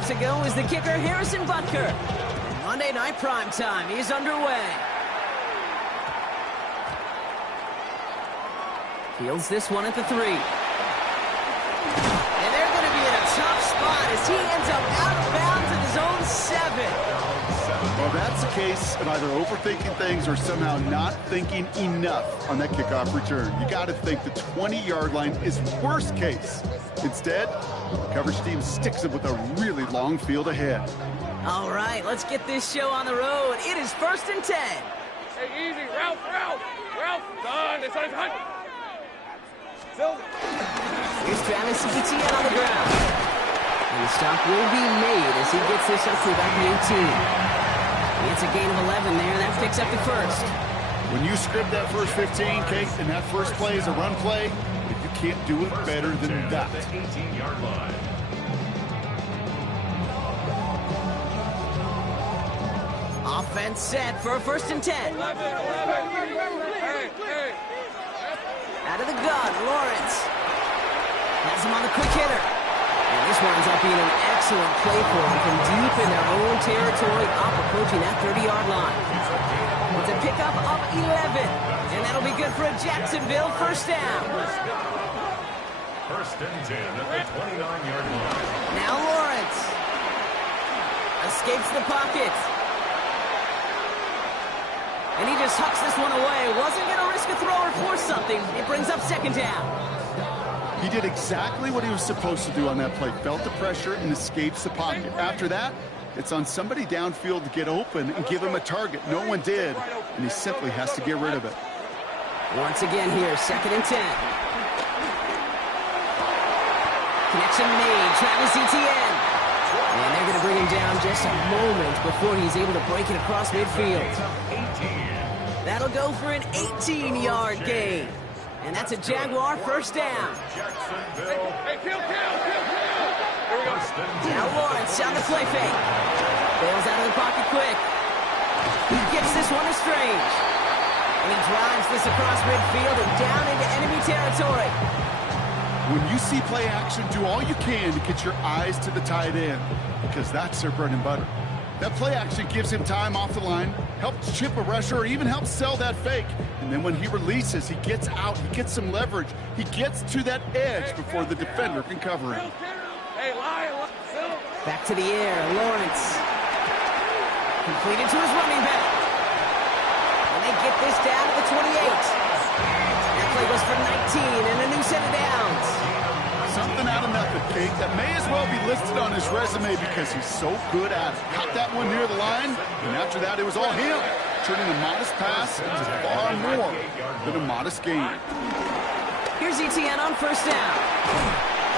Set to go is the kicker, Harrison Butker. Monday Night Primetime is underway. Fields this one at the 3. And they're going to be in a tough spot as he ends up out of bounds in his own 7. Well, that's the case of either overthinking things or somehow not thinking enough on that kickoff return. You got to think the 20-yard line is worst case. Instead, the coverage team sticks it with a really long field ahead. All right, let's get this show on the road. It is 1st and 10. Hey, easy. Ralph. Done. It's on his hunt. Here's Travis Etienne on the ground. And the stop will be made as he gets this up to about the 18. It's a gain of 11 there. That picks up the first. When you script that first 15, Kate, and that first play is a run play, you can't do it better than that. 18-yard line. Offense set for a 1st and 10. Out of the gun, Lawrence. Has him on the quick hitter. And this winds up being an excellent play for him from deep in their own territory, up approaching that 30-yard line. It's a pickup of 11, and that'll be good for a Jacksonville first down. 1st and 10 at the 29-yard line. Now Lawrence escapes the pocket. And he just hucks this one away. Wasn't going to risk a throw or force something. It brings up 2nd down. He did exactly what he was supposed to do on that play. Felt the pressure and escapes the pocket. After that, it's on somebody downfield to get open and give him a target. No one did, and he simply has to get rid of it. Once again here, 2nd and 10. Connection made, Travis Etienne. And they're going to bring him down just a moment before he's able to break it across midfield. That'll go for an 18-yard gain. And that's a Jaguar first down. Hey, kill. Here we go. Now Lawrence on the play fake. Bails out of the pocket quick. He gets this one to Strange. And he drives this across midfield and down into enemy territory. When you see play action, do all you can to get your eyes to the tight end, because that's their bread and butter. That play action gives him time off the line, helps chip a rusher, or even helps sell that fake. And then when he releases, he gets out, he gets some leverage. He gets to that edge before the defender can cover him. Hey, Back to the air, Lawrence. Completed to his running back. And they get this down to the 28. That play was for 19 and a new set of downs. Something out of nothing, Kate. That may as well be listed on his resume because he's so good at it. Caught that one near the line, and after that, it was all him. Turning a modest pass into far more than a modest gain. Here's Etienne on first down.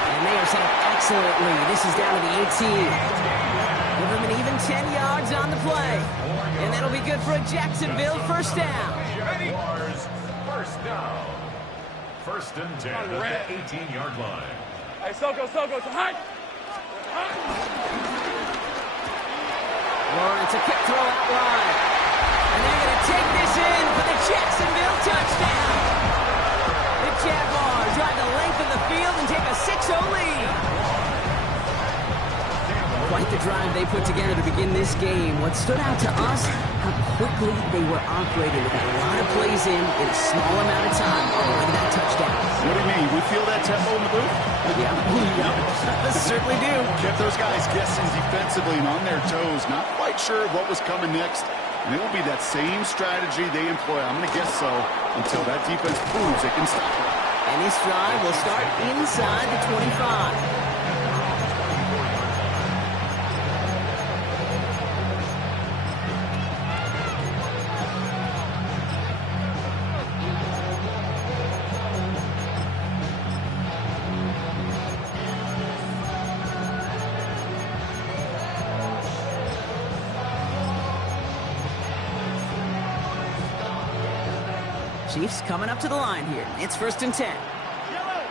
And they are set up excellently. This is down to the 18. Give them an even 10 yards on the play. And that'll be good for a Jacksonville first down. First down. 1st and 10 at the 18-yard line. Hey, Soko, high. Lawrence, a quick throw out wide. And they're going to take this in for the Jacksonville touchdown. The Jaguars drive the length of the field and take a 6-0 lead. Quite the drive they put together to begin this game. What stood out to us, how quickly they were operating with a lot of plays in a small amount of time on the way to that touchdown. What do you mean? We feel that tempo in the booth? Yeah, certainly do. Kept those guys guessing defensively and on their toes. Not quite sure what was coming next. And it will be that same strategy they employ. I'm going to guess so until that defense proves they can stop it. And this drive will start inside the 25. Chiefs coming up to the line here. It's 1st and 10. Yellow.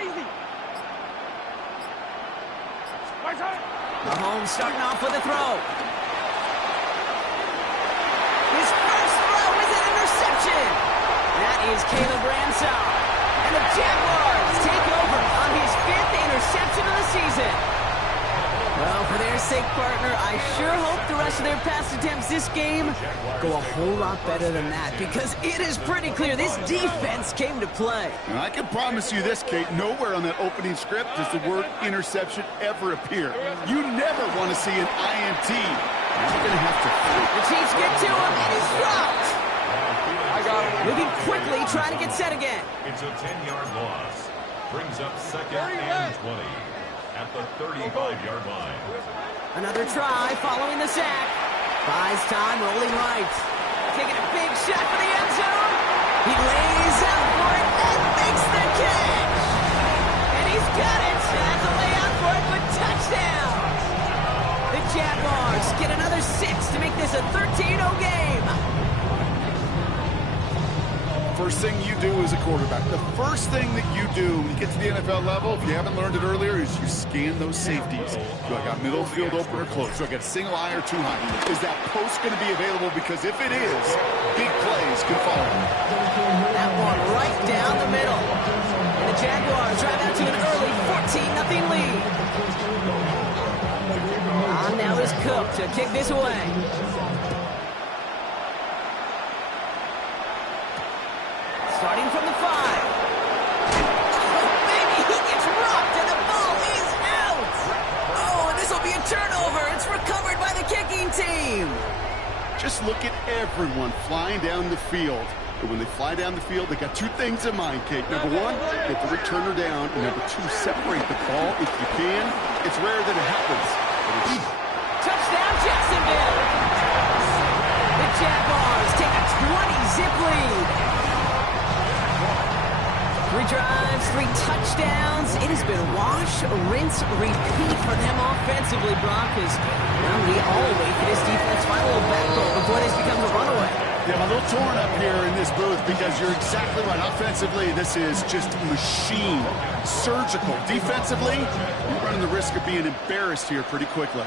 Easy. Mahomes starting off with a throw. his first throw is an interception. That is Caleb Ransall. And the Jaguars take over on his 5th interception of the season. Well, for their sake, partner, I sure hope the rest of their pass attempts this game go a whole lot better than that, because it is pretty clear this defense came to play. And I can promise you this, Kate, nowhere on that opening script does the word interception ever appear. You never want to see an INT. You're going to have to. The Chiefs get to him, and he's dropped. I got him. Moving quickly, trying to get set again. It's a 10-yard loss. Brings up 2nd and 20 at the 35-yard line. Another try following the sack. Buys time, rolling right. Taking a big shot for the end zone. He lays out for it and makes the catch. And he's got it. Has a layout for it, but touchdown. The Jaguars get another 6 to make this a 13-0 game. First thing you do as a quarterback, the first thing that you do when you get to the NFL level, if you haven't learned it earlier, is you scan those safeties. Do I got middle field open or close? Do I got single eye or two high? Is that post going to be available? Because if it is, big plays can follow. That one right down the middle. And the Jaguars drive out to an early 14-0 lead. On now is Cook to kick this away. Starting from the 5. Oh, baby, he gets rocked and the ball is out. Oh, and this will be a turnover. It's recovered by the kicking team. Just look at everyone flying down the field. And when they fly down the field, they got two things in mind, Kate. Number one, get the returner down. And number two, separate the ball if you can. It's rare that it happens. Touchdown, Jacksonville. The Jaguars take a 20-zip lead. 3 drives, 3 touchdowns. It has been wash, rinse, repeat for them offensively, Brock, because we all wait for this defense find a little backbone before this becomes a runaway. Yeah, I'm a little torn up here in this booth because you're exactly right. Offensively, this is just machine, surgical. Defensively, you're running the risk of being embarrassed here pretty quickly.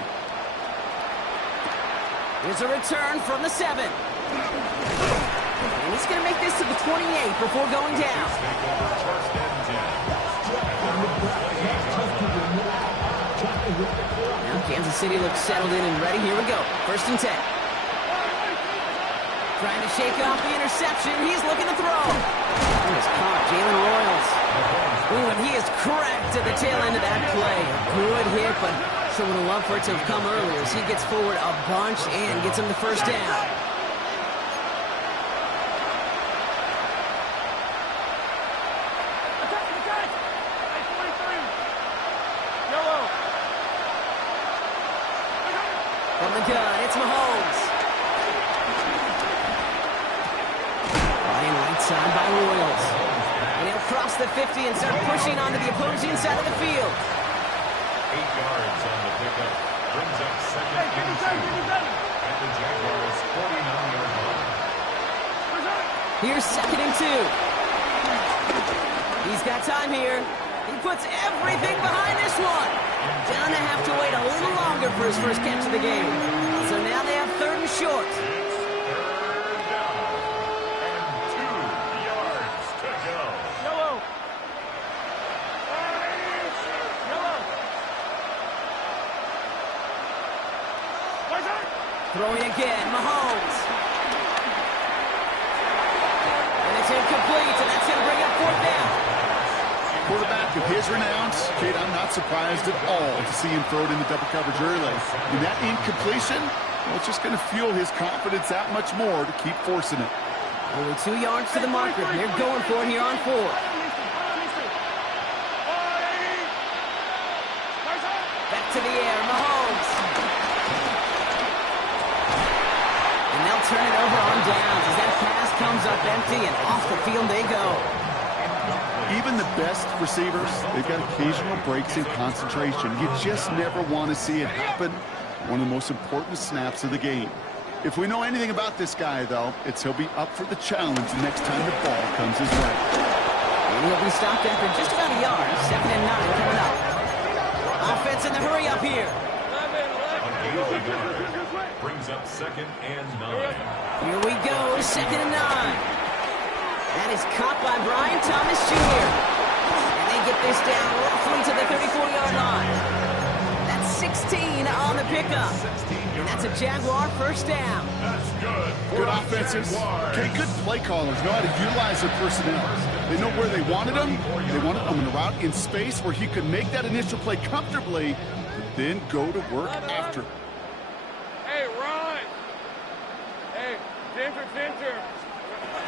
Here's a return from the 7. And he's going to make this to the 28 before going down. Now Kansas City looks settled in and ready. Here we go. 1st and 10. Trying to shake off the interception. He's looking to throw. He was caught. Jalen Royals. Ooh, and he is cracked at the tail end of that play. A good hit, but sure would have loved for it to have come earlier as he gets forward a bunch and gets him the 1st down. From the gun, it's Mahomes. Lying right side by Royals. And he'll cross the 50 and start pushing onto the opposing side of the field. 8 yards on the pickup. Brings up 2nd and 2 at the Jaguars' 49-yard line. Here's 2nd and 2. He's got time here. He puts everything behind this one. Gonna have to wait a little longer for his first catch of the game. So now they have 3rd and short. 3rd down and 2 yards to go. Yellow. Throwing again, Mahomes. And it's incomplete, and that's going to bring up 4th down. Quarterback of his renowns, Kate, I'm not surprised at all to see him throw it in the double coverage early. And that incompletion, well, it's just going to fuel his confidence that much more to keep forcing it. Only 2 yards to the marker. They're going for it here on 4. Back to the air, Mahomes. And they'll turn it over on downs as that pass comes up empty and off the field they go. Even the best receivers, they've got occasional breaks in concentration. You just never want to see it happen. One of the most important snaps of the game. If we know anything about this guy, though, it's he'll be up for the challenge the next time the ball comes his way. And he'll be stopped after just about a yard. 2nd and 9 coming up. Offense in the hurry up here. Brings up 2nd and 9. Here we go, 2nd and 9. That is caught by Brian Thomas Jr. And they get this down roughly to the 34-yard line. That's 16 on the pickup. And that's a Jaguar first down. That's good. Good offenses. Okay, good play callers know how to utilize their personnel. They know where they wanted them. They wanted them in a route in space where he could make that initial play comfortably, but then go to work after. Hey, Ron. Hey, center.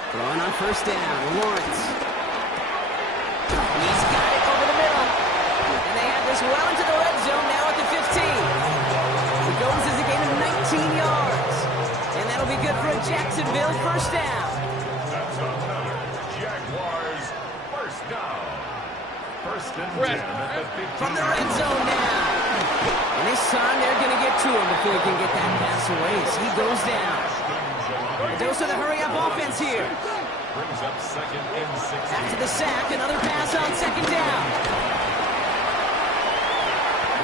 Throwing on first down, Lawrence. He's got it over the middle. And they have this well into the red zone now at the 15. It goes as a gain of 19 yards. And that'll be good for a Jacksonville first down. That's another Jaguars first down. First and 10 at the 15. From the red zone now. And this time they're going to get to him before he can get that pass away. So he goes down. Dose of the hurry-up offense here. Brings up 2nd and 6. After the sack, another pass on 2nd down.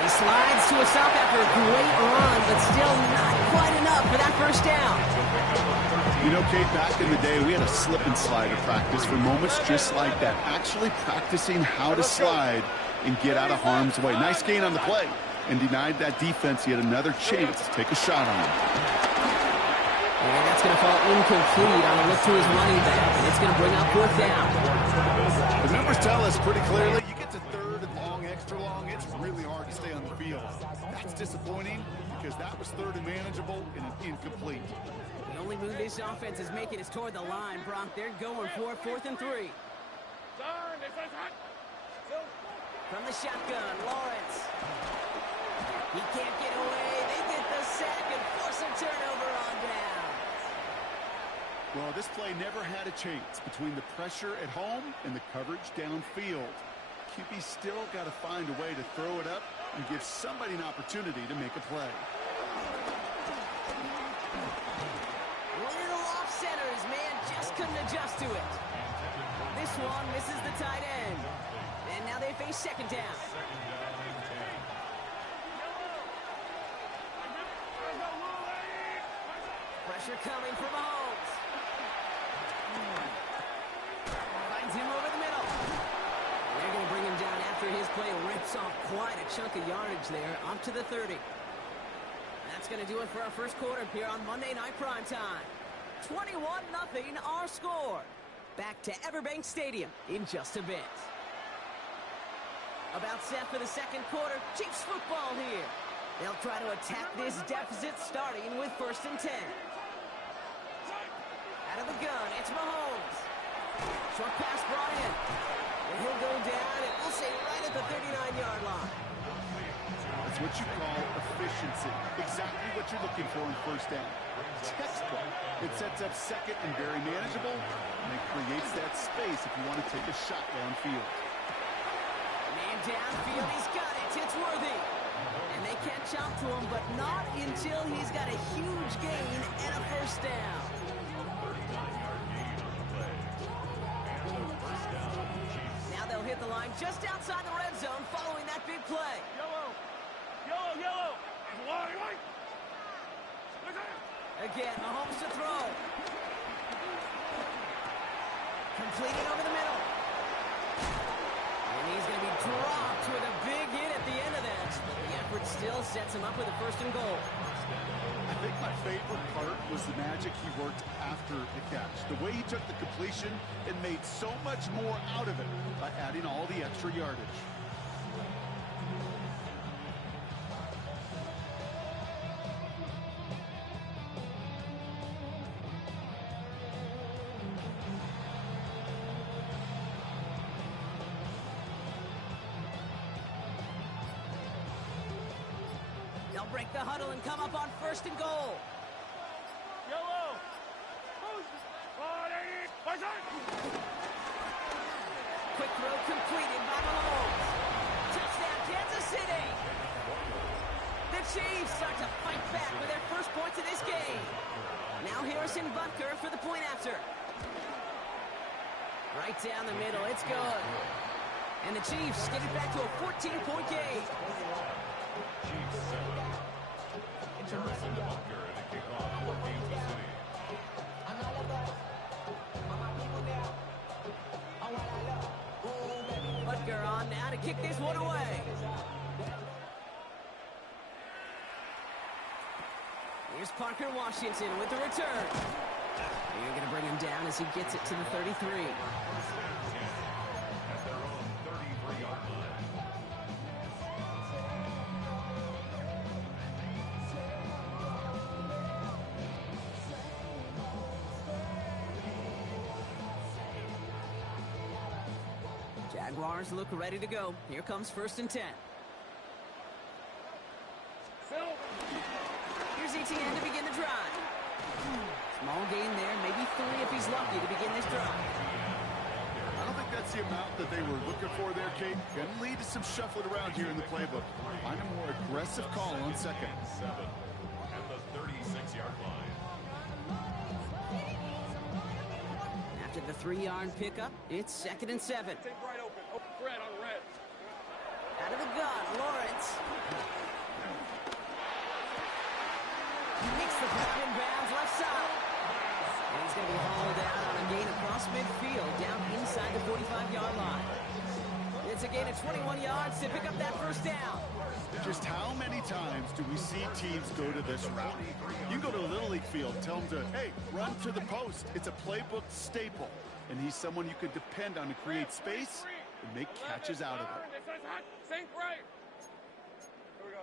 He slides to a stop after a great run, but still not quite enough for that first down. You know, Kate, back in the day, we had a slip and slide at practice for moments just like that. Actually practicing how to slide and get out of harm's way. Nice gain on the play, and denied that defense yet another chance to take a shot on him. And that's going to fall incomplete on a look to his running back. And it's going to bring up 4th down. The numbers tell us pretty clearly, you get to 3rd and long, extra long, it's really hard to stay on the field. That's disappointing because that was 3rd and manageable and an incomplete. The only move this offense is making is toward the line, Brock. They're going for 4th and 3. From the shotgun, Lawrence. He can't get away. They get the sack and force a turnover on down. Well, this play never had a chance between the pressure at home and the coverage downfield. QB still got to find a way to throw it up and give somebody an opportunity to make a play. Little off center. His man just couldn't adjust to it. This one misses the tight end. And now they face 2nd down. Pressure coming from Mahomes. Finds him over the middle. They're going to bring him down after his play rips off quite a chunk of yardage there, up to the 30. That's going to do it for our first quarter here on Monday Night Primetime. 21-0 our score. Back to Everbank Stadium in just a bit. About set for the second quarter. Chiefs football here. They'll try to attack this deficit starting with 1st and 10. Out of the gun, it's Mahomes. Short pass brought in. And he'll go down, and we'll say right at the 39-yard line. That's what you call efficiency. Exactly what you're looking for in 1st down. Textbook. It sets up 2nd and very manageable, and it creates that space if you want to take a shot downfield. Man downfield, he's got it. It's Worthy. And they catch up to him, but not until he's got a huge gain and a first down. Now they'll hit the line just outside the red zone following that big play. Yellow. White. Again, Mahomes to throw. Completed over the middle. And he's going to be dropped with a big hit at the end of that. But the effort still sets him up with a 1st and goal. I think my favorite part was the magic he worked after the catch. The way he took the completion and made so much more out of it by adding all the extra yardage. They'll break the huddle and come up on 1st and goal. Yellow. Quick throw completed by Mahomes. Touchdown, Kansas City. The Chiefs start to fight back with their first points of this game. Now Harrison Butker for the point after. Right down the middle, it's good. And the Chiefs get it back to a 14-point game. Chiefs 7. Harrison Butker to kick this one away. Here's Parker Washington with the return. They're going to bring him down as he gets it to the 33. At their own 33-yard line. Jaguars look ready to go. Here comes 1st and 10. Here's ETN to begin the drive. Small gain there, maybe 3 if he's lucky to begin this drive. I don't think that's the amount that they were looking for there, Kate. Going to lead to some shuffling around here in the playbook. Find a more aggressive call on second. 7 at the 36-yard line. After the 3-yard pickup, it's 2nd and 7. Take right open. Oh, red on red. Out of the gun, Lawrence. Makes the grab in bounds left side. And he's going to be hauled out on a gain across midfield, down inside the 45-yard line. It's a gain of 21 yards to pick up that 1st down. Just how many times do we see teams go to this route? You go to a Little League field, tell them to, hey, run to the post. It's a playbook staple. And he's someone you could depend on to create space and make catches out of it. Sink right. Here we go.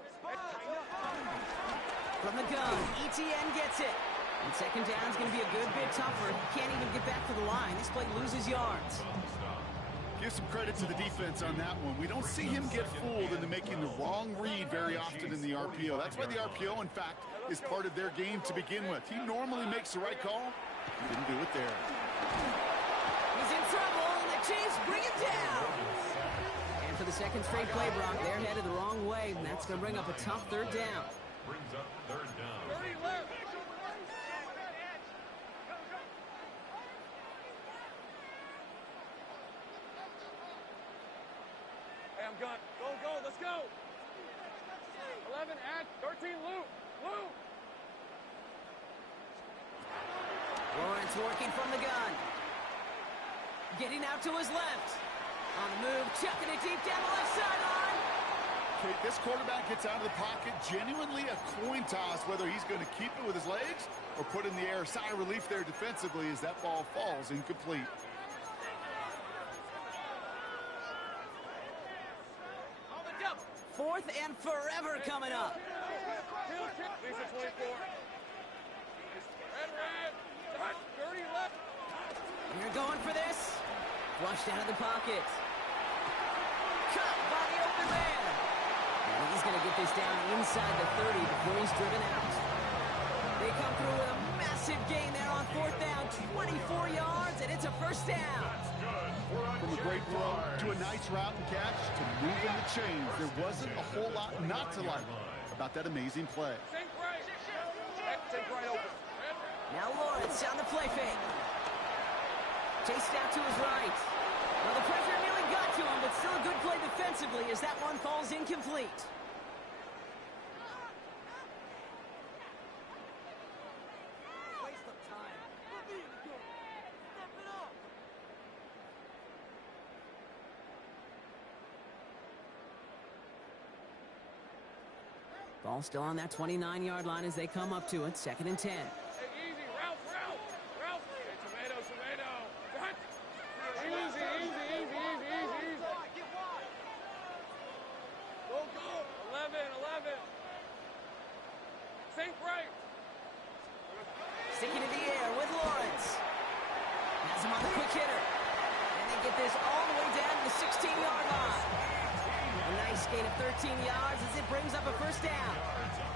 From the gun, ETN gets it. And 2nd down is going to be a good bit tougher. He can't even get back to the line. This play loses yards. Give some credit to the defense on that one. We don't see him get fooled into making the wrong read very often in the RPO. That's why the RPO, in fact, is part of their game to begin with. He normally makes the right call. He didn't do it there. He's in trouble, and the Chiefs bring him down. And for the 2nd straight play, Brock, they're headed the wrong way, and that's going to bring up a tough 3rd down. Brings up 3rd down. 30 left. Hey, I'm gone. Go, let's go. 11, add. 13, loop. Lawrence working from the gun. Getting out to his left. On the move, chucking it deep down the left sideline. Okay, this quarterback gets out of the pocket, genuinely a coin toss, whether he's going to keep it with his legs or put in the air. Sigh of relief there defensively as that ball falls incomplete. On the double. 4th and forever coming up. Lisa 24. Red. 30 left. You're going for this. Flushed out of the pocket. Cut by the open man. And he's going to get this down inside the 30 before he's driven out. They come through with a massive gain there on 4th down. 24 yards, and it's a 1st down. From a great throw to a nice route and catch to moving the chains, there wasn't a whole lot not to like about that amazing play. Sink right. Sink right open. Now Lawrence on the play fake. Chased out to his right. Well, the pressure nearly got to him, but still a good play defensively as that one falls incomplete. Waste of time. Step it up. Ball still on that 29-yard line as they come up to it. 2nd and 10. Hey, easy. Ralph. Hey, tomato. Easy. Go. 11. Sink right. Sticking in the air with Lawrence. Has him on the quick hitter. And they get this all the way down to the 16-yard line. A nice gain of 13 yards as it brings up a 1st down.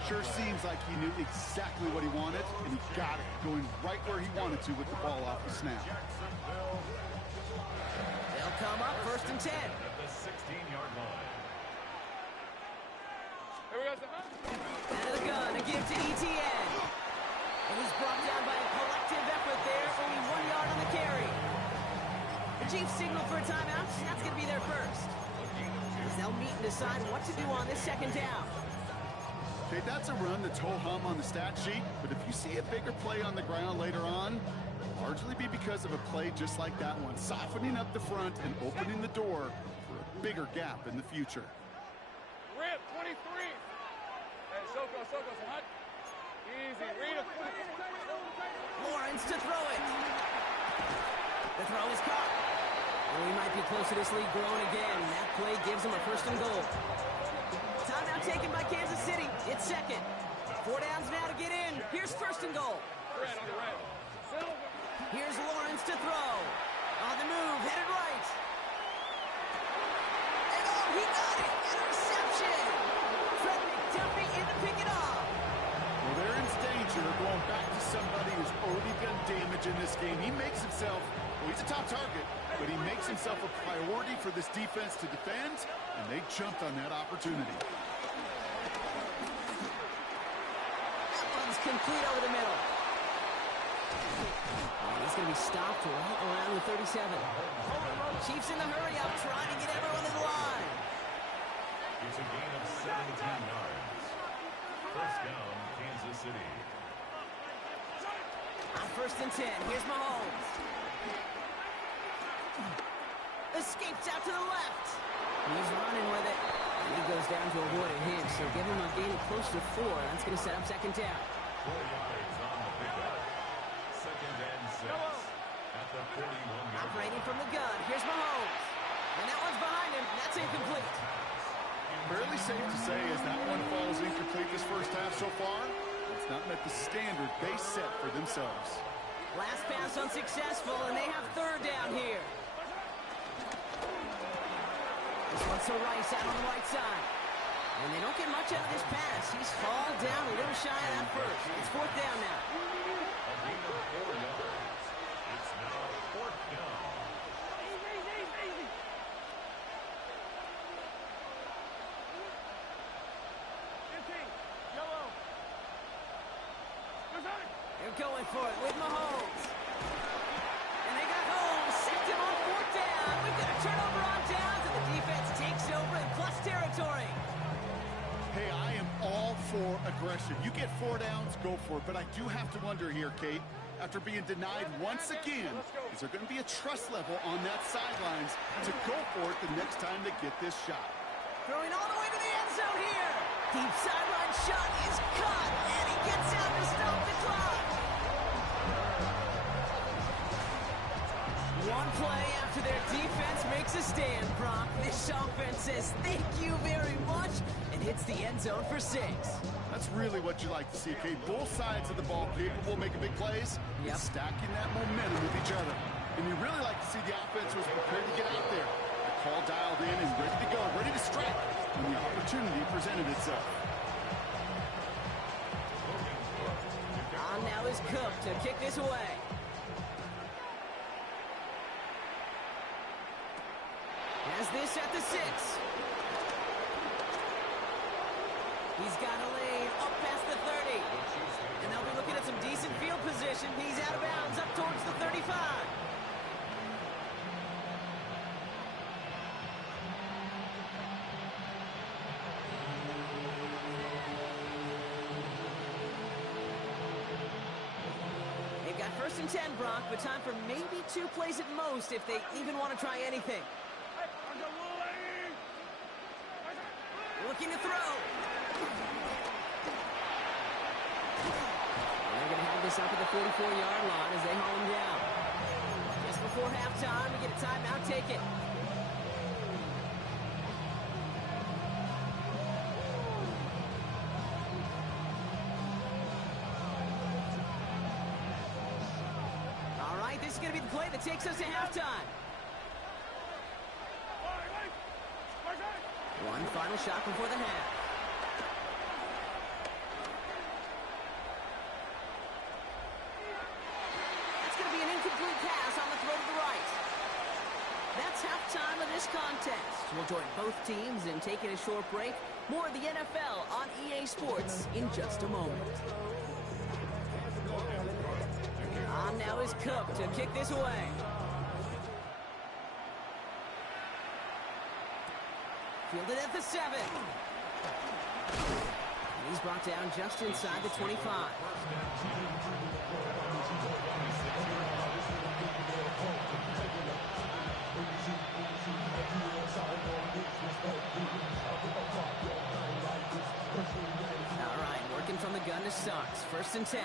Sure seems like he knew exactly what he wanted, and he got it, going right where he wanted to with the ball off the snap. They'll come up 1st and 10. At the 16-yard line. Here we go. Out of the gun to give to ETN. And he's brought down by a collective effort there. Only 1 yard on the carry. The Chiefs signal for a timeout. That's going to be their first. As they'll meet and decide what to do on this 2nd down. Okay, that's a run that's ho-hum on the stat sheet, but if you see a bigger play on the ground later on, largely be because of a play just like that one, softening up the front and opening the door for a bigger gap in the future. Rip, 23. Hey, Soko, some hot. Easy, read it. Lawrence to throw it. The throw is caught. And we might be close to this lead growing again. That play gives them a 1st and goal. Timeout taken by Kansas City. It's second. 4 downs now to get in. Here's 1st and goal. Red on the red. Silver. Here's Lawrence to throw. On the move, headed right. And oh, he got it. Interception. Fred McDuffie in to pick it off. Well, they're in danger of going back to somebody who's already done damage in this game. He makes himself, well, he's a top target, but he makes himself a priority for this defense to defend, and they jumped on that opportunity. That one's complete over the middle. And he's going to be stopped right around the 37. Chiefs in the hurry up, trying to get everyone to the line. It's a gain of 17 yards. 1st down, Kansas City. On 1st and 10, here's Mahomes. Escapes out to the left. He's running with it. And he goes down to avoid a hit, so give him a gain of close to 4. That's going to set up 2nd down. 4 yards on the pickup. 2nd and 6 at the 41-yard. Operating from the gun, here's Mahomes. And that one's behind him. That's incomplete. Fairly safe to say as that one falls incomplete this first half so far, it's not met the standard they set for themselves. Last pass unsuccessful, and they have 3rd down here. This one's to Rice out on the right side. And they don't get much out of this pass. He's fall down a little shy of that first. It's 4th down now. A gain of 4 yards. It's now 4th down. Easy. Yellow. They're going for it with Mahomes. And they got Holmes. Sacked him on 4th down. We've got a turnover on downs, and the defense takes over in plus territory. Hey, I am all for aggression. You get 4 downs, go for it. But I do have to wonder here, Kate, after being denied once again, is there going to be a trust level on that sidelines to go for it the next time they get this shot? Throwing all the way to the end zone here. Deep sideline shot is caught, and he gets out to stop the clock. One play after their defense makes a stand, Brock. This offense says thank you very much and hits the end zone for 6. That's really what you like to see, Kate. Both sides of the ball capable of making big plays, and stacking that momentum with each other. And you really like to see the offense was prepared to get out there. The call dialed in and ready to go, ready to strike when the opportunity presented itself. On now is Cook to kick this away. Has this at the 6. He's got a lane up past the 30. And they'll be looking at some decent field position. He's out of bounds up towards the 35. They've got 1st and 10, Brock, but time for maybe 2 plays at most if they even want to try anything. Looking to throw. And they're going to have this up at the 44-yard line as they haul him down. Just before halftime, we get a timeout taken. All right, this is going to be the play that takes us to halftime. One final shot before the half. That's going to be an incomplete pass on the throw to the right. That's halftime of this contest. We'll join both teams in taking a short break. More of the NFL on EA Sports in just a moment. On now is Cook to kick this away. Fielded at the 7. And he's brought down just inside the 25. Rolling from the gun to Starks. 1st and 10.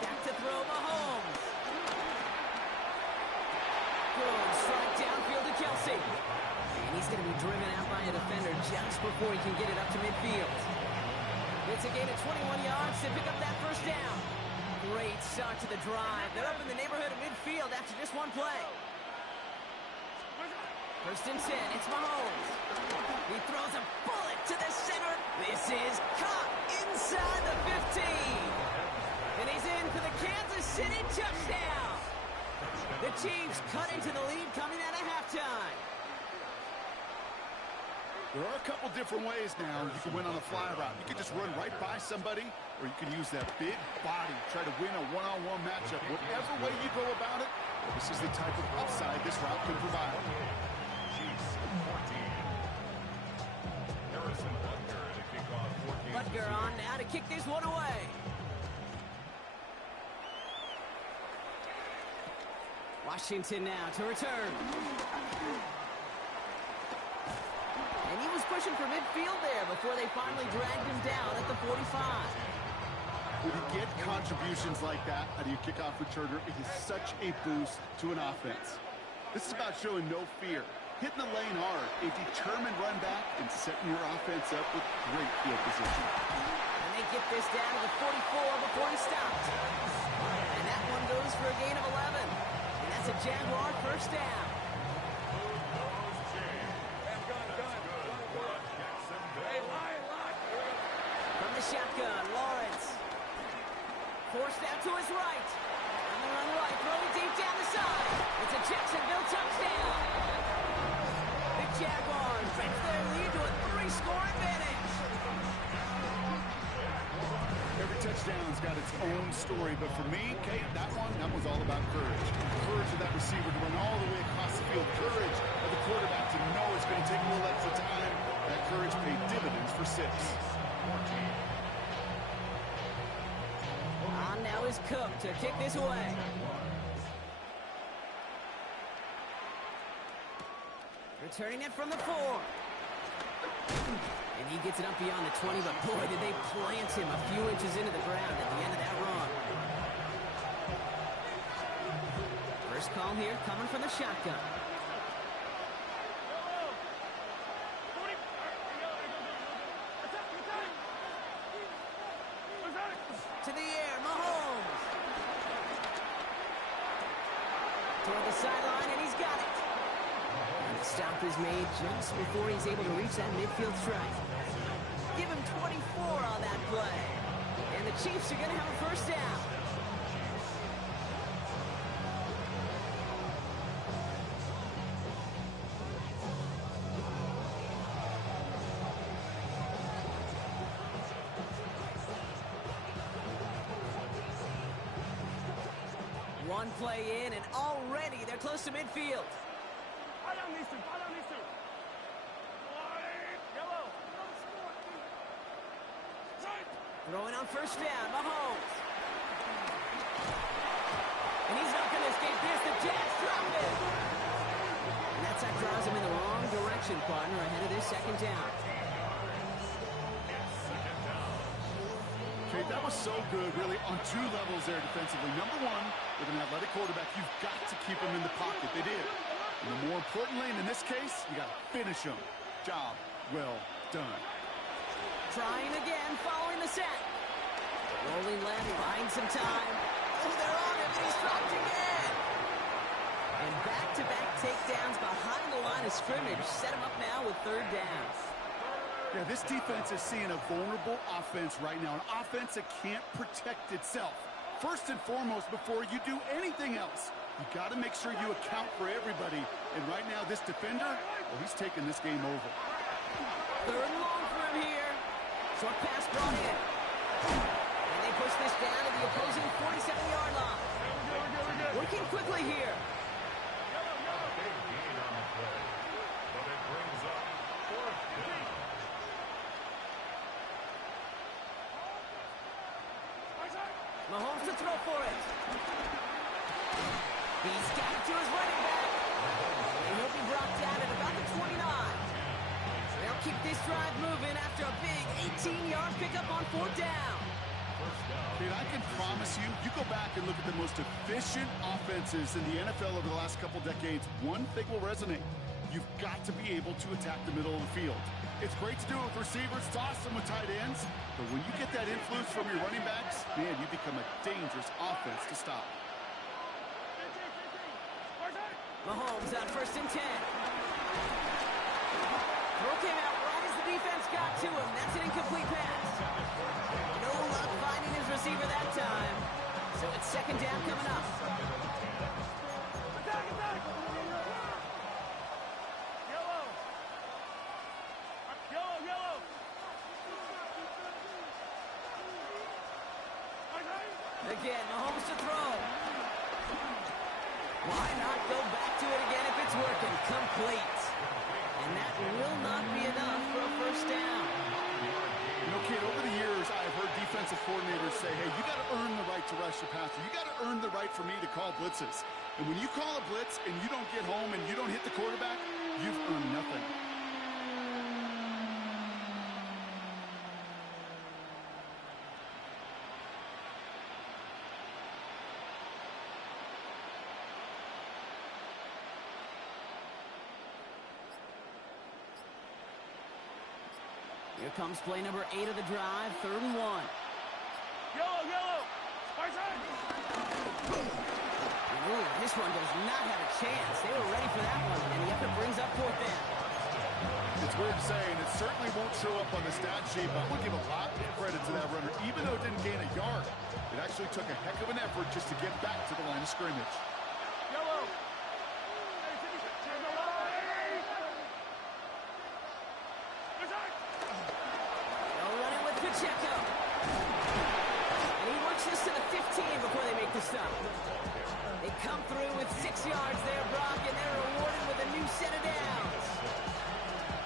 Back to throw Mahomes. Good strike downfield to Kelsey. And he's going to be driven out by a defender just before he can get it up to midfield. It's a gain of 21 yards to pick up that 1st down. Great start to the drive. They're up in the neighborhood of midfield after just one play. 1st and 10. It's Mahomes. He throws a bullet to the center. This is caught inside the 15. And he's in for the Kansas City touchdown. The Chiefs cut into the lead coming out of halftime. There are a couple different ways now you can win on a fly route. You can just run right by somebody, or you can use that big body, try to win a one-on-one matchup. Whatever way you go about it, this is the type of upside this route can provide. Chiefs 14. Harrison Butker at a kickoff 14. Butker on now to kick this one away. Washington now to return. And he was pushing for midfield there before they finally dragged him down at the 45. When you get contributions like that out of your kickoff returner, it is such a boost to an offense. This is about showing no fear, hitting the lane hard, a determined run back, and setting your offense up with great field position. And they get this down to the 44 before he stopped. And that one goes for a gain of 11. And that's a Jaguar 1st down. From the shotgun, Lawrence. Forced out to his right. On the run right, throwing deep down the side. It's a Jacksonville touchdown. The Jaguars fence their lead to a 3-score advantage. Every touchdown's got its own story, but for me, Kate, that one's all about courage. Courage of that receiver to run all the way across the field. Courage of the quarterback to know it's going to take a little extra time. That courage paid dividends for 6. On now is Cook to kick this away. Returning it from the 4. And he gets it up beyond the 20, but boy, did they plant him a few inches into the ground at the end of that run. First call here coming from the shotgun. To the air, Mahomes. Toward the sideline, and he's got it. And the stop is made just before he's able to reach that midfield strike. Give him 24 on that play. And the Chiefs are going to have a 1st down. One play in, and already they're close to midfield. Throwing on 1st down, Mahomes. And he's not going to escape this. The Jags drop it. And that sack drives him in the wrong direction, partner, ahead of this 2nd down. Okay, that was so good, really, on 2 levels there defensively. Number 1, with an athletic quarterback, you've got to keep him in the pocket. They did. And the more importantly, in this case, you got to finish him. Job well done. Trying again, following the set. Rolling left, buying some time. Oh, they're on him, and he's dropped again. And back-to-back takedowns behind the line of scrimmage set him up now with 3rd down. Yeah, this defense is seeing a vulnerable offense right now, an offense that can't protect itself. First and foremost, before you do anything else, you got to make sure you account for everybody. And right now, this defender, well, he's taking this game over. 3rd and long for him here. Short pass brought in. And they push this down to the opposing 47-yard line. Working quickly here. Big gain on the play, but it brings up 4th down. Mahomes to throw for it. He's got it to his running back. 4th down. And I can promise you, you go back and look at the most efficient offenses in the NFL over the last couple decades, one thing will resonate. You've got to be able to attack the middle of the field. It's great to do it with receivers, toss them with tight ends, but when you get that influence from your running backs, man, you become a dangerous offense to stop. Mahomes on 1st and 10. Throw came out right as the defense got to him. That's an incomplete pass. No luck finding his receiver that time. So it's 2nd down coming up. Attack, attack! Yellow! Yellow, yellow! Again, Mahomes to throw. Why not go back to it again if it's working? Complete. And that will not be enough for a 1st down. You know, kid, over the years, I've heard defensive coordinators say, hey, you got to earn the right to rush your passer. You got to earn the right for me to call blitzes. And when you call a blitz and you don't get home and you don't hit the quarterback, you've earned nothing. Here comes play number 8 of the drive, 3rd and 1. Yellow, yellow! Spartan! Ooh, this one does not have a chance. They were ready for that one, and the effort brings up 4th down. It's weird saying it certainly won't show up on the stat sheet, but I would give a lot of credit to that runner. Even though it didn't gain a yard, it actually took a heck of an effort just to get back to the line of scrimmage. Yellow! They'll run it with Pacheco. And he works this to the 15 before they make the stop. They come through with 6 yards there, Brock, and they're rewarded with a new set of downs.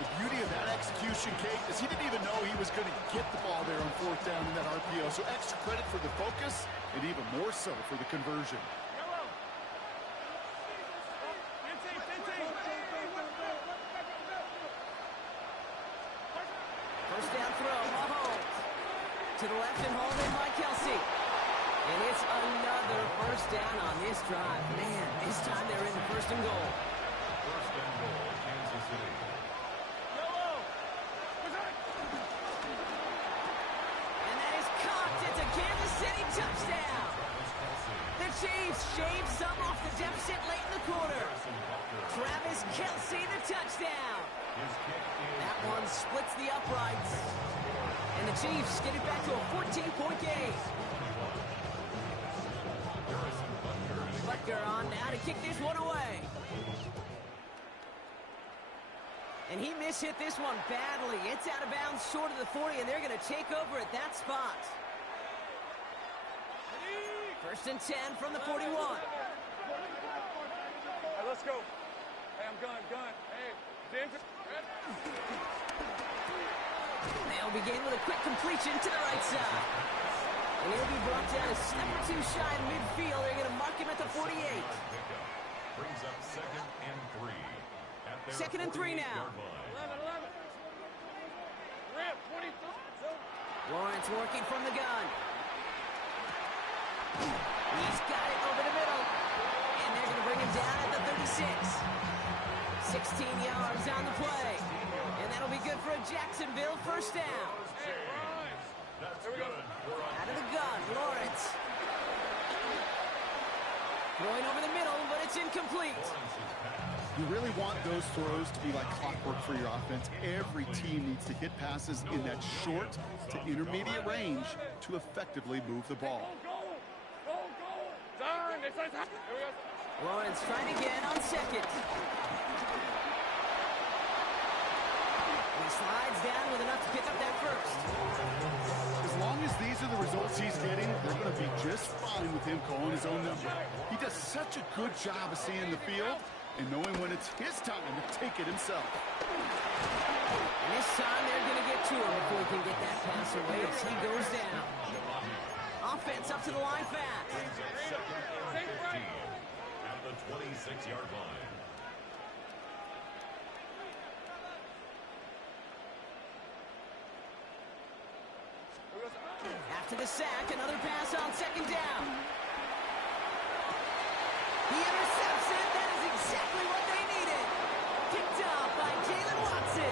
The beauty of that execution, Kate, is he didn't even know he was going to get the ball there on 4th down in that RPO. So extra credit for the focus, and even more so for the conversion. Yellow! First down throw, Mahomes. To the left and hauled in by Kelsey. And it's another 1st down on this drive. Man, this time they're in the 1st and goal. 1st and goal, Kansas City. Yellow! And that is caught. It's a Kansas City touchdown. The Chiefs shave some off the deficit late in the quarter. Travis Kelsey, the touchdown. That one splits the uprights. And the Chiefs get it back to a 14-point game. Butker on now to kick this one away. And he mishit this one badly. It's out of bounds short of the 40, and they're going to take over at that spot. 1st and 10 from the 41. Hey, let's go. Hey, I'm gun. Hey, James. They'll begin with a quick completion to the right side. And he'll be brought down a step or 2 shy in midfield. They're going to mark him at the 48. Brings up 2nd and 3. At their 2nd and 3 now. 11. Rip, 23. Lawrence working from the gun. He's got it over the middle. And they're going to bring him down at the 36. 16 yards on the play. And that'll be good for a Jacksonville 1st down. Hey, Grimes. That's Here we go. good. Out of the gun, Lawrence. Throwing over the middle, but it's incomplete. You really want those throws to be like clockwork for your offense. Every team needs to hit passes in that short to intermediate range to effectively move the ball. Go. Darn, it's like, here we go. Lawrence trying again on 2nd. And he slides down with enough to pick up that 1st. As long as these are the results he's getting, they're going to be just fine with him calling his own number. He does such a good job of seeing the field and knowing when it's his time to take it himself. And this time they're going to get to him before he can get that pass away as he goes down. Offense up to the line fast. 2nd and 15 at the 26-yard line. Here we go. After the sack, another pass on second down. He intercepts it. That is exactly what they needed. Picked up by Jalen Watson.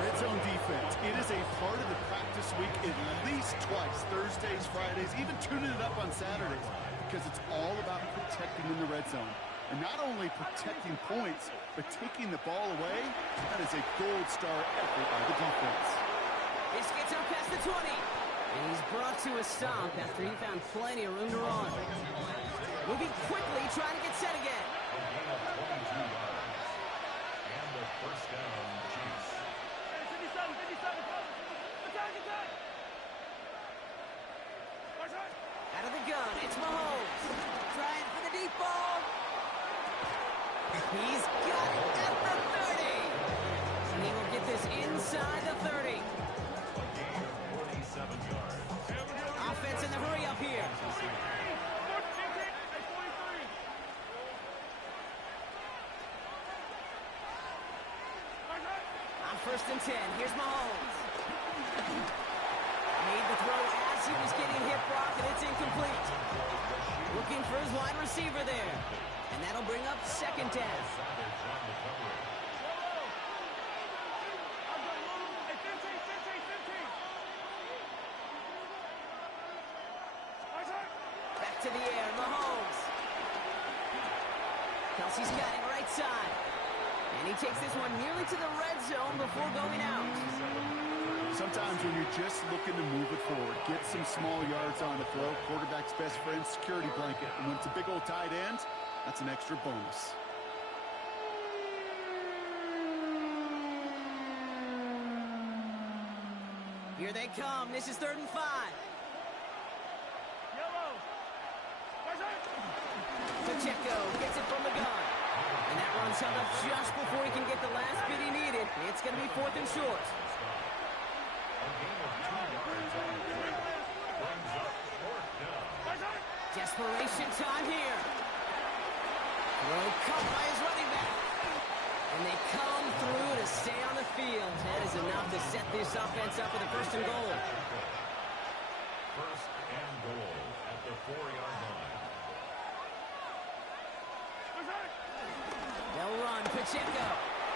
Red zone defense. It is a part of the practice week at least twice. Thursdays, Fridays, even tuning it up on Saturdays. Because it's all about protecting in the red zone. And not only protecting points, but taking the ball away. That is a gold star effort by the defense. This gets out past the 20. And he's brought to a stop after he found plenty of room to run. Moving quickly, trying to get set again. A gain of 22 yards. And the first down, Chiefs. 57. Attack. Out of the gun, it's Mahomes. Trying for the deep ball. He's got it at the 30. And he will get this inside the 30. A gain of 47 yards. Offense in the hurry up here. On 1st and 10, here's Mahomes. Made the throw as he was getting hit, Brock, and it's incomplete. Looking for his wide receiver there. And that'll bring up second down. Back to the air, Mahomes. Kelsey's got it right side. And he takes this one nearly to the red zone before going out. Sometimes when you're just looking to move it forward, get some small yards on the throw, quarterback's best friend, security blanket. And when it's a big old tight end, that's an extra bonus. Here they come. This is 3rd and 5. Pacheco gets it from the gun. And that runs held up just before he can get the last bit he needed. It's going to be 4th and short. A gain of 2 yards on the play. Brings up 4th down. Desperation time here. Throw caught by his running back. And they come through to stay on the field. That is enough to set this offense up with a 1st and goal. 1st and goal at the 4-yard line. They'll run Pacheco.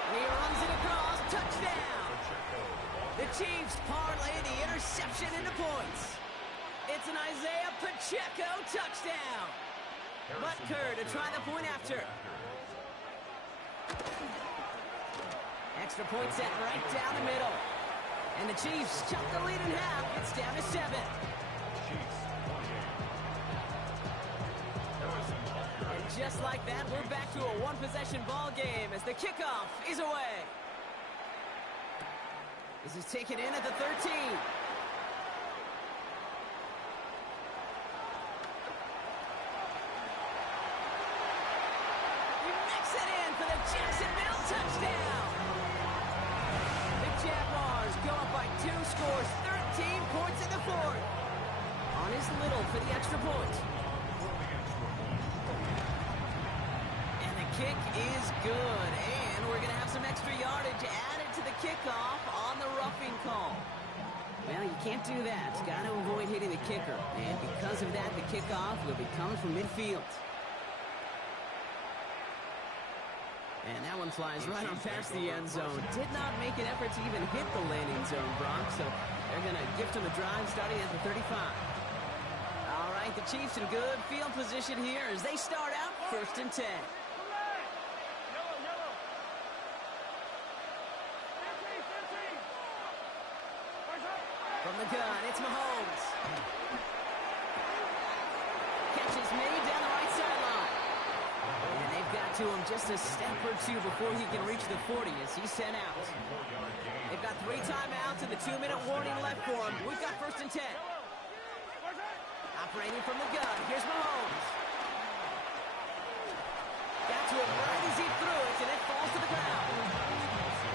And he runs it across. Touchdown. The Chiefs parlay the interception into points. It's an Isaiah Pacheco touchdown. Butker to try the point after. Extra point set right down the middle. And the Chiefs chop the lead in half. It's down to 7. Chiefs 28. And just like that, we're back to a one-possession ball game as the kickoff is away. This is taken in at the 13. Jacksonville touchdown! The Jaguars go up by 2 scores, 13 points in the 4th. On is Little for the extra point. And the kick is good. And we're going to have some extra yardage added to the kickoff on the roughing call. Well, you can't do that. Got to avoid hitting the kicker. And because of that, the kickoff will be coming from midfield. And that one flies right on past the end zone. Did not make an effort to even hit the landing zone, Brock. So they're going to gift him a drive starting at the 35. All right, the Chiefs in good field position here as they start out 1st and 10. From the gun, it's Mahomes. Catch is made down the right sideline. And they've got to him just a step or 2 before he can reach the 40 as he's sent out. They've got 3 timeouts and the 2-minute warning left for him. We've got 1st and 10. Operating from the gun, here's Mahomes. Got to him right as he threw it, and it falls to the ground.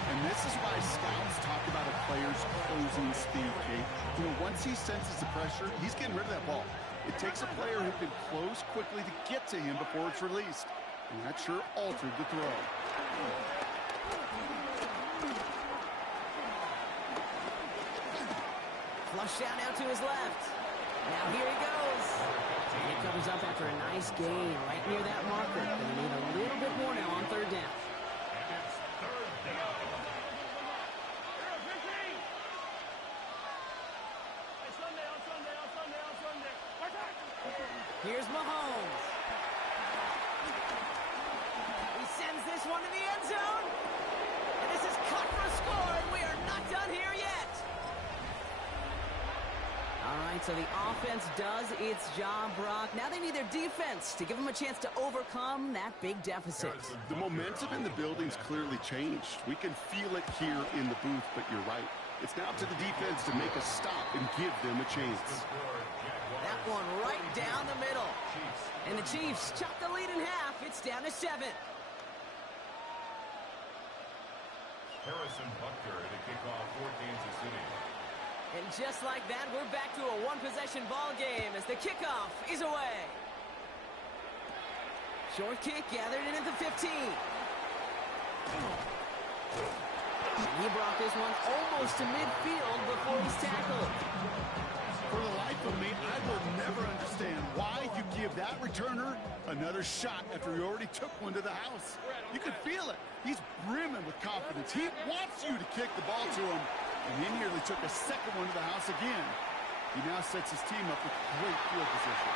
And this is why scouts talk about a player's closing speed, Kate. You know, once he senses the pressure, he's getting rid of that ball. It takes a player who can close quickly to get to him before it's released. And that sure altered the throw. Flush down now to his left. Now here he goes. And he covers up after a nice gain right near that marker. Going to need a little bit more now on third down. And it's third down. Here's Mahomes. He sends this one to the end zone. And this is cut for a score, and we are not done here yet. All right, so the offense does its job, Brock. Now they need their defense to give them a chance to overcome that big deficit. The momentum in the building's clearly changed. We can feel it here in the booth, but you're right. It's now to the defense to make a stop and give them a chance. That one right down the middle. And the Chiefs chop the lead in half. It's down to 7. Harrison Butker to kick off for Kansas City. And just like that, we're back to a one-possession ball game as the kickoff is away. Short kick gathered in at the 15. And he brought this one almost to midfield before he's tackled. For the life of me, I will never understand why you give that returner another shot after he already took one to the house. You can feel it. He's brimming with confidence. He wants you to kick the ball to him, and he nearly took a second one to the house again. He now sets his team up with great field position.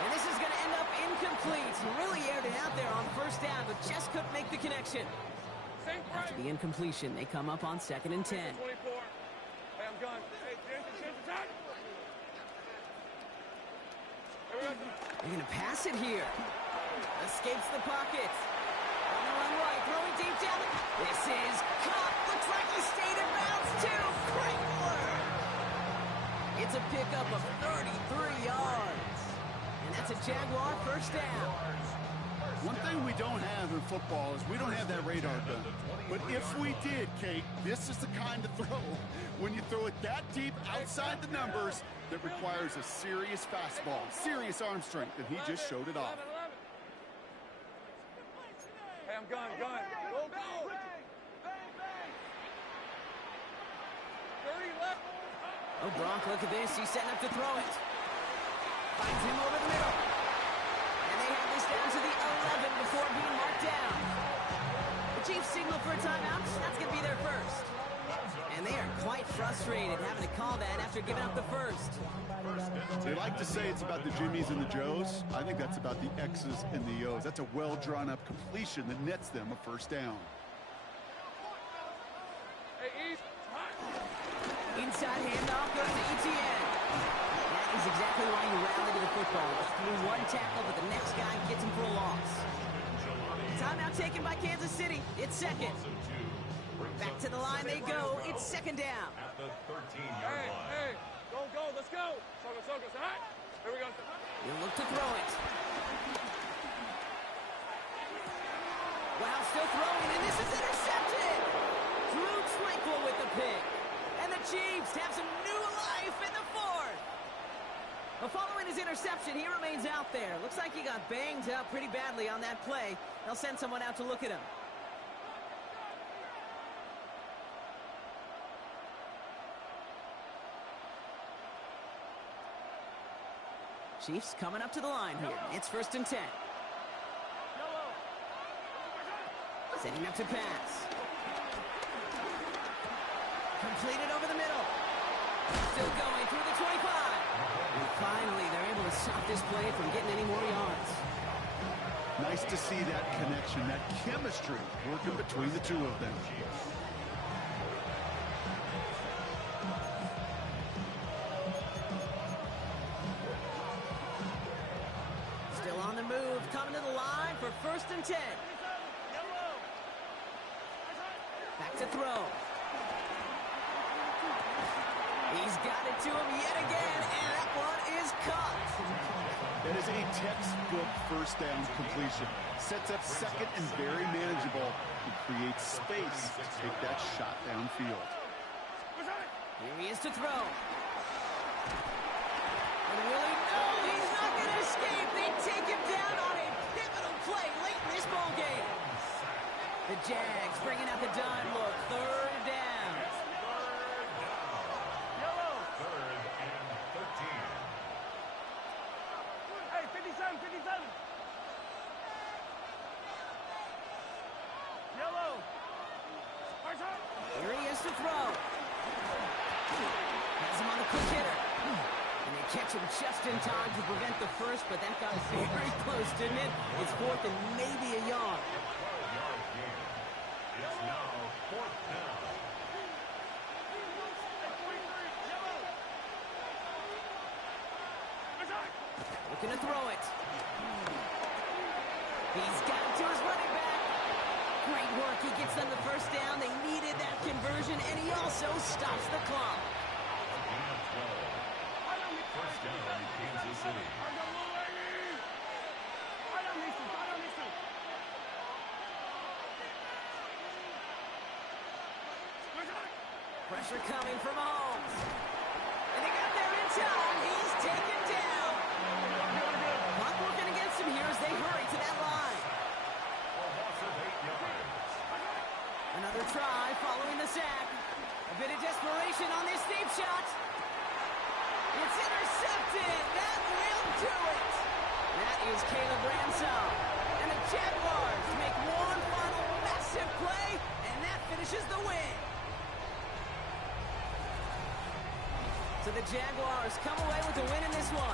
And this is going to end up incomplete. He really aired it out there on first down, but just couldn't make the connection. After the incompletion, they come up on 2nd and 10. 24. Hey, I'm gone. Hey, Jensen, attack! They're going to pass it here. Escapes the pocket. On the run right, throwing deep down. This is caught. Looks like he stayed in bounds, too. Great work. It's a pickup of 33 yards. And that's a Jaguar first down. One thing we don't have in football is we don't have that radar gun. But if we did, Kate, this is the kind of throw, when you throw it that deep outside the numbers, that requires a serious fastball, serious arm strength, and he just showed it off. Hey, I'm gone. Go, go! 30 left. Oh, Gronk, look at this. He's setting up to throw it. Finds him over the middle. And they have this down to the 11 before being marked down. The Chiefs signal for a timeout. That's going to be their first. And they are quite frustrated having to call that after giving up the first. They like to say it's about the Jimmies and the Joes. I think that's about the X's and the O's. That's a well-drawn-up completion that nets them a first down. Hey, East. Inside handoff goes to Etienne. That is exactly why you rally to the football. Through one tackle, but the next guy gets him for a loss. Timeout taken by Kansas City. It's 2nd. Back to the line they go. It's 2nd down. At the 13-yard line. Hey, go, let's go. Soko, hot. Here we go. He'll look to throw it. Wow, still throwing, and this is intercepted. Drew Tranquil with the pick. And the Chiefs have some new life in the 4th. But following his interception, he remains out there. Looks like he got banged up pretty badly on that play. They'll send someone out to look at him. Chiefs coming up to the line here. It's 1st and 10. Setting up to pass. Completed over the middle. Still going through the 25. And finally, they're able to stop this play from getting any more yards. Nice to see that connection, that chemistry working between the two of them. Still on the move, coming to the line for 1st and 10. Back to throw. He's got it to him yet again, and that one is caught. That is a textbook first down completion. Sets up 2nd and very manageable and creates space to take that shot downfield. Here he is to throw. And will he? No, he's not going to escape. They take him down on a pivotal play late in this ball game. The Jags bringing out the dime look. 3rd down. Third and 13. Here he is to throw. Has him on the quick hitter. And they catch him just in time to prevent the first, but that got very close, didn't it? It's fourth and maybe a yard. 12-yard gain. It's now fourth down. Looking to throw it. He's got it to his running back. Great work. He gets them the first down. They needed that conversion, and he also stops the clock. Gain of 12. First down, Kansas City. Pressure coming from Mahomes. And they got there in time. He's taken down. Clock working against him here as they hurry to that line. A loss of 8 yards. Another try following the sack. A bit of desperation on this deep shot. It's intercepted. That will do it. That is Caleb Ransom. And the Jaguars make one final massive play, and that finishes the win. So the Jaguars come away with a win in this one.